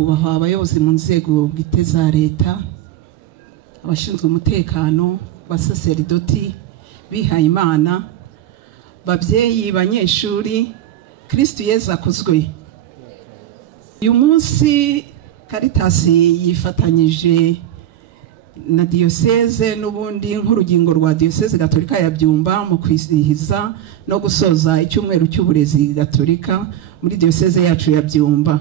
nyakubahwa abayobozi mu nzego bwite za leta, abashinzwe umutekano, basaseridoti, bihaye Imana, babyeyi, banyeshuri, Kristo Yezu akuzwe. Uyu munsi Caritas yifatanyije na diocese n'ubundi nk'urugingo rwa diocese gatolika ya Byumba mu kwizihiza no gusoza icyumweru cy'uburezi gatolika muri diocese yacu ya Byumba.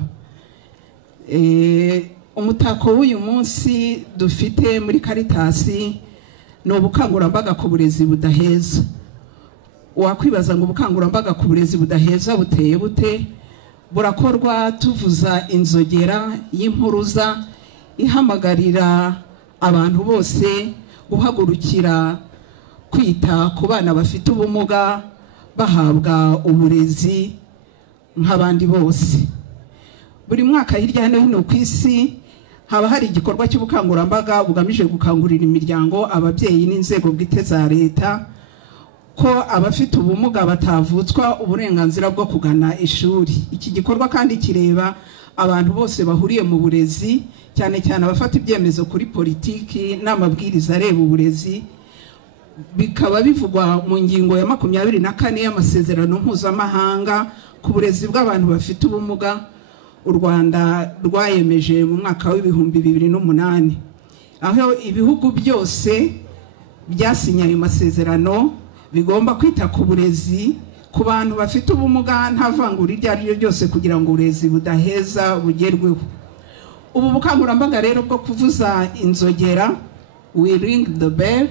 Umutako w'uyu munsi dufite muri Caritas ni ubukangurambaga ku burezi budaheza. Wakwibaza ngo ubukangurambaga ku burezi budaheza buteye bute? Burakorwa tuvuza inzogera y'impuruza ihamagarira abantu bose guhagurukira kwita ku bana bafite ubumuga bahabwa uburezi nk'abandi bose. Buri mwaka hirya no hino ku isi haba hari igikorwa cy'ubukangurambaga bugamije gukangurira imiryango, ababyeyi n'inzego bwite za leta ko abafite ubumuga batavutswa uburenganzira bwo kugana ishuri. Iki gikorwa kandi kireba abantu bose bahuriye mu burezi, cyane cyane abafata ibyemezo kuri politiki n'amabwiriza areba uburezi. Bikaba bivugwa mu ngingo ya 24 y'amasezerano mpuzamahanga ku burezi bw'abantu bafite ubumuga u Rwanda rwayemeje mu mwaka w'ibihumbi 2008, aho ibihugu byose byasinye ayo masezerano bigomba kwita ku burezi ku bantu bafite ubumuga nta vangura iryo ari ryo ryose kugira ngo uburezi budaheza bugerweho. Ubu bukangurambaga rero bwo kuvuza inzogera, we ring the bell,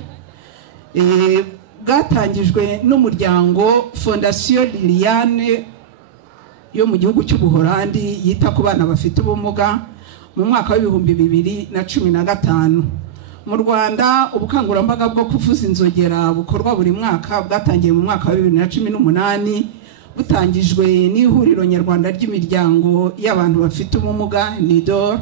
bwatangijwe n'umuryango Fondation Liliane yo mu gihugu cy'Ubuholandi yita ku bana bafite ubumuga mu mwaka w'ibihumbi 2015. Mu Rwanda ubukangurambaga bwo kuvuza inzogera bukorwa buri mwaka bwatangiye mu mwaka wa 2018, butangijwe n'ihuriro nyarwanda ry'imiryango y'abantu bafite ubumuga NIDOR,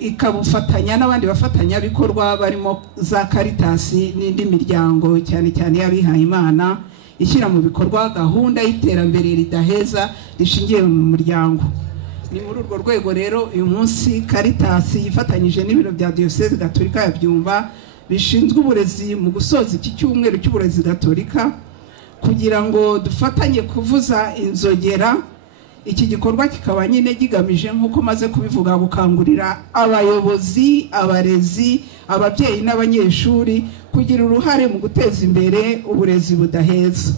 ikabufatanya n'abandi bafatanya bikorwa barimo za Caritas n'indi miryango cyane cyane y'abihaye Imana ishyira mu bikorwa gahunda y'iterambere ridaheza rishingiye mu muryango. Ni muri urwo rwego rero uyu munsi Caritas yifatanyije n'ibiro bya diocese gatolika ya Byumba bishinzwe uburezi mu gusoza iki cyumweru cy'uburezi gatolika kugira ngo dufatanye kuvuza inzogera. Iki gikorwa kikaba nyine gigamije nk'uko maze kubivuga gukangurira abayobozi, abarezi, ababyeyi n'abanyeshuri kugira uruhare mu guteza imbere uburezi budaheza.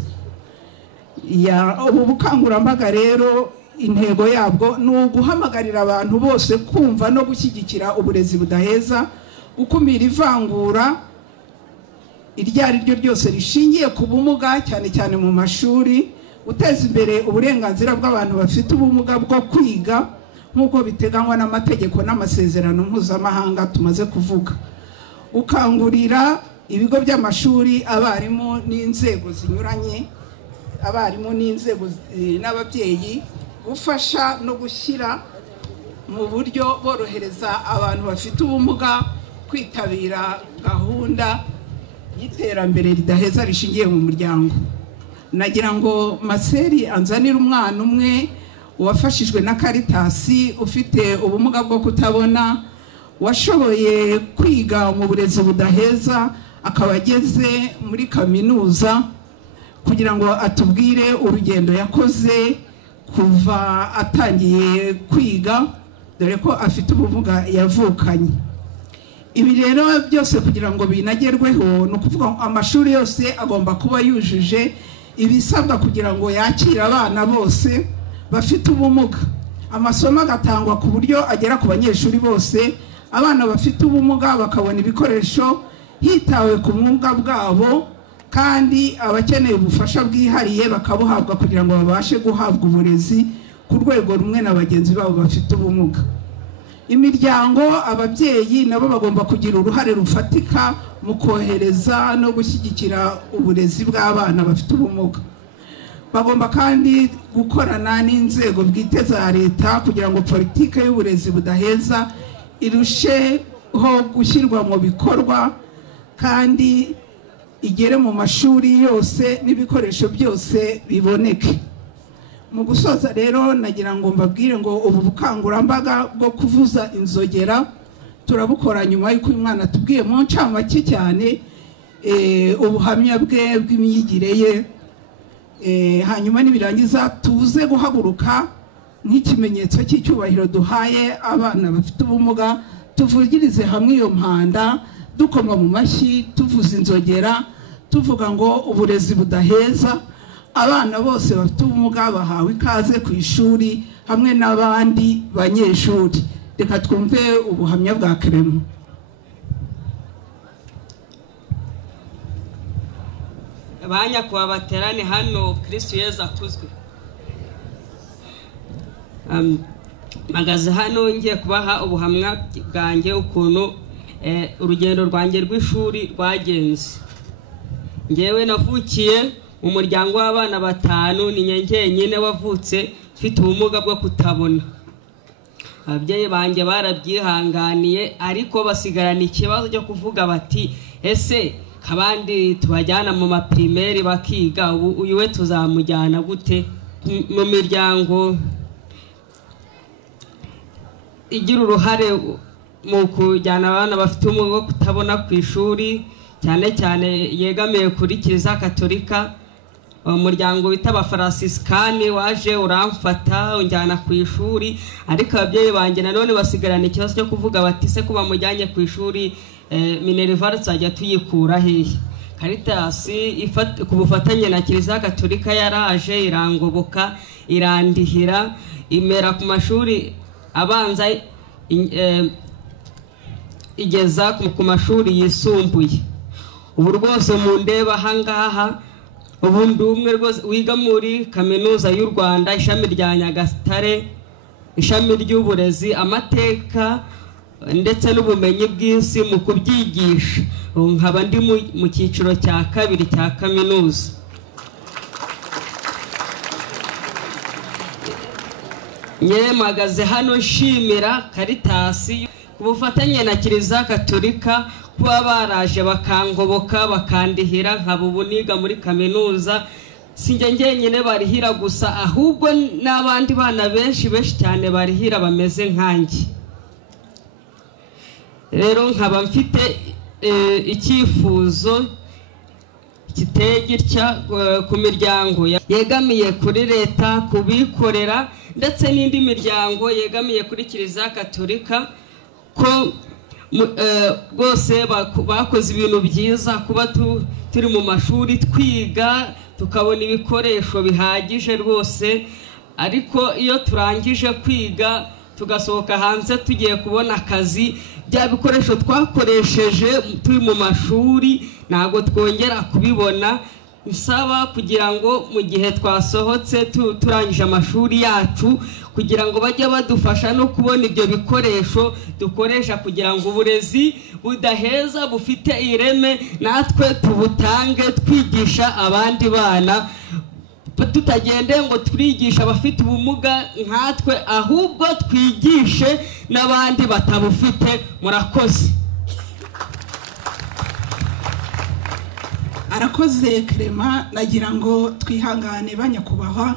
Ubu bukangurambaga rero intego yabwo ni uguhamagarira abantu bose kumva no gushyigikira uburezi budaheza, gukumira ivangura iryo ari ryo ryose rishingiye ku bumuga cyane cyane mu mashuri, guteza imbere uburenganzira bw'abantu bafite ubumuga bwo kwiga nk'uko biteganywa n'amategeko n'amasezerano mpuzamahanga tumaze kuvuga, gukangurira ibigo by'amashuri, abarimu n'inzego zinyuranye, abarimu n'inzego n'ababyeyi gufasha no gushyira mu buryo borohereza abantu bafite ubumuga kwitabira gahunda y'iterambere ridaheza rishingiye mu muryango. Nagira ngo Maseri anzanire umwana umwe wafashijwe na Caritas ufite ubumuga bwo kutabona, washoboye kwiga mu burezi budaheza, akaba ageze muri kaminuza, kugira ngo atubwire urugendo yakoze kuva atangiye kwiga, dore ko afite ubumuga yavukanye. Ibi rero byose kugira ngo binagerweho ni ukuvuga amashuri yose agomba kuba yujuje ibisabwa kugira ngo yakire abana bose bafite ubumuga. Amasomo agatangwa ku buryo agera ku banyeshuri bose, abana bafite ubumuga bakabona ibikoresho hitawe ku mwuga bwabo, kandi abakeneye ubufasha bwihariye bakabuhabwa kugira ngo babashe guhabwa uburezi ku rwego rumwe na bagenzi babo bafite ubumuga. Imiryango, ababyeyi nabo bagomba kugira uruhare rufatika mu kohereza no gushyigikira uburezi bw'abana bafite ubumuga. Bagomba kandi gukorana n'inzego bwite za leta kugira ngo politike y'uburezi budaheza irusheho gushyirwa mu bikorwa kandi igere mu mashuri yose n'ibikoresho byose biboneke. mu gusoza rero nagira ngo mbabwire ngo ubu bukangurambaga bwo kuvuza inzogera turabukora nyuma y'uko uyu mwana tubwiye mu ncamake cyane ubuhamya bwe bw'imyigire ye, hanyuma nibirangiza tuze guhaguruka nk'ikimenyetso cy'icyubahiro duhaye abana bafite ubumuga, tuvugirize hamwe iyo mpanda dukoma mu mashyi tuvuza inzogera tuvuga ngo uburezi budaheza, abana bose bafite ubumuga bahawe ikaze ku ishuri hamwe n'abandi banyeshuri. Reka twumve ubuhamya bwa Clement. Abanya kwa baterane hano Kristo Yesu akuzwe. Magaze hano ngiye kubaha ubuhamya bwanjye ukuntu urugendo rwanjye rw'ishuri rwagenze. Ngewe navukiye mu muryango w'abana 5, ni nyenyine wavutse mfite ubumuga bwo kutabona. Ababyeyi banjye barabyihanganiye ariko basigarana ikibazo cyo kuvuga bati ese kabandi tubajyana mu maprimaire bakiga, uyu we tuzamujyana gute? Mu miryango igira uruhare mu kujyana abana bafite ubumuga bwo kutabona ku ishuri, cyane cyane yegamiye kuri Kiliziya Gatolika, umuryango wita Abafarasisikani waje uramfata unjyana ku ishuri, ariko ababyeyi banjye nanone basigarana ikibazo cyo kuvuga bati se kuba mujyanye ku ishuri Minerval tuzajya tuyikura hehe? Caritas ku bufatanye na Kiliziya Gatolika yaraje irangoboka irandihira imera ku mashuri abanza igeza ku mashuri yisumbuye. Ubu rwose mu ndeba hangaha ubu ndumwe rwose wiga muri Kaminuza y'u Rwanda ishami rya Nyagatare, ishami ry'uburezi, amateka ndetse n'ubumenyi bw'isi mu kubyigisha. Nkaba ndi mu cyiciro cya 2 cya kaminuza. Magaze hano nshimira Caritas ku bufatanye na Kiliziya Gatolika kuba baraje bakangoboka bakandihira nkaba ubu niga muri kaminuza. Sinjye ngenyine barihira gusa ahubwo n'abandi bana benshi cyane barihira bameze nkanjye. Rero nkaba mfite icyifuzo kiteye gitya ku miryango yegamiye kuri leta, kubikorera ndetse n'indi miryango yegamiye kuri Kiliziya Gatolika, ko rwose bakoze ibintu byiza kuba turi mu mashuri twiga tukabona ibikoresho bihagije rwose, ariko iyo turangije kwiga tugasohoka hanze tugiye kubona akazi, bya bikoresho twakoresheje turi mu mashuri ntago twongera kubibona. Nsaba kugira ngo mu gihe twasohotse turangije amashuri yacu kugira ngo bajye badufasha no kubona ibyo bikoresho dukoresha kugira ngo uburezi budaheza bufite ireme natwe tubutange twigisha abandi bana, tutagende ngo turigisha abafite ubumuga nkatwe ahubwo twigishe n'abandi batabufite. Murakoze. Arakoze Clement. Nagira ngo twihangane banyakubahwa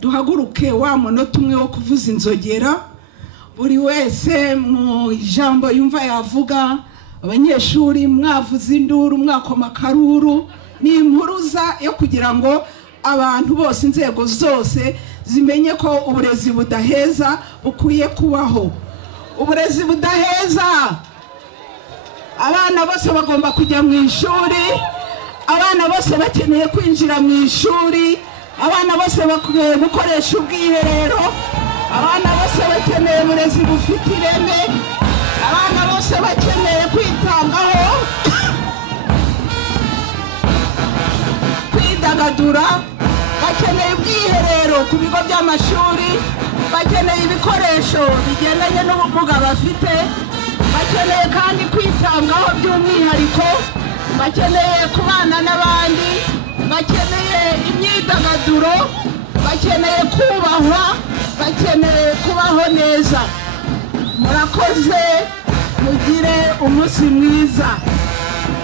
duhaguruke wa munota umwe wo kuvuza inzogera, buri wese mu ijambo yumva yavuga. Abanyeshuri mwavuza induru mwakoma akaruru, ni impuruza yo kugira ngo abantu bose inzego zose zimenye ko uburezi budaheza bukwiye kubaho. Uburezi budaheza, abana bose bagomba kujya mu ishuri, abana bose bakeneye kwinjira mu ishuri, abana bose bakwiye gukoresha ubwiherero, abana bose bakeneye uburezi bufite ireme, abana bose bakeneye kwitabwaho, kwidagadura, bakeneye ubwiherero ku bigo by'amashuri, bakeneye ibikoresho bigendanye n'ubumuga bafite, bakeneye kandi kwitabwaho by'umwihariko, bakeneye kubana n'abandi, bakeneye imyidagaduro, bakeneye kubahwa, bakeneye kubaho neza. Murakoze, mugire umunsi mwiza.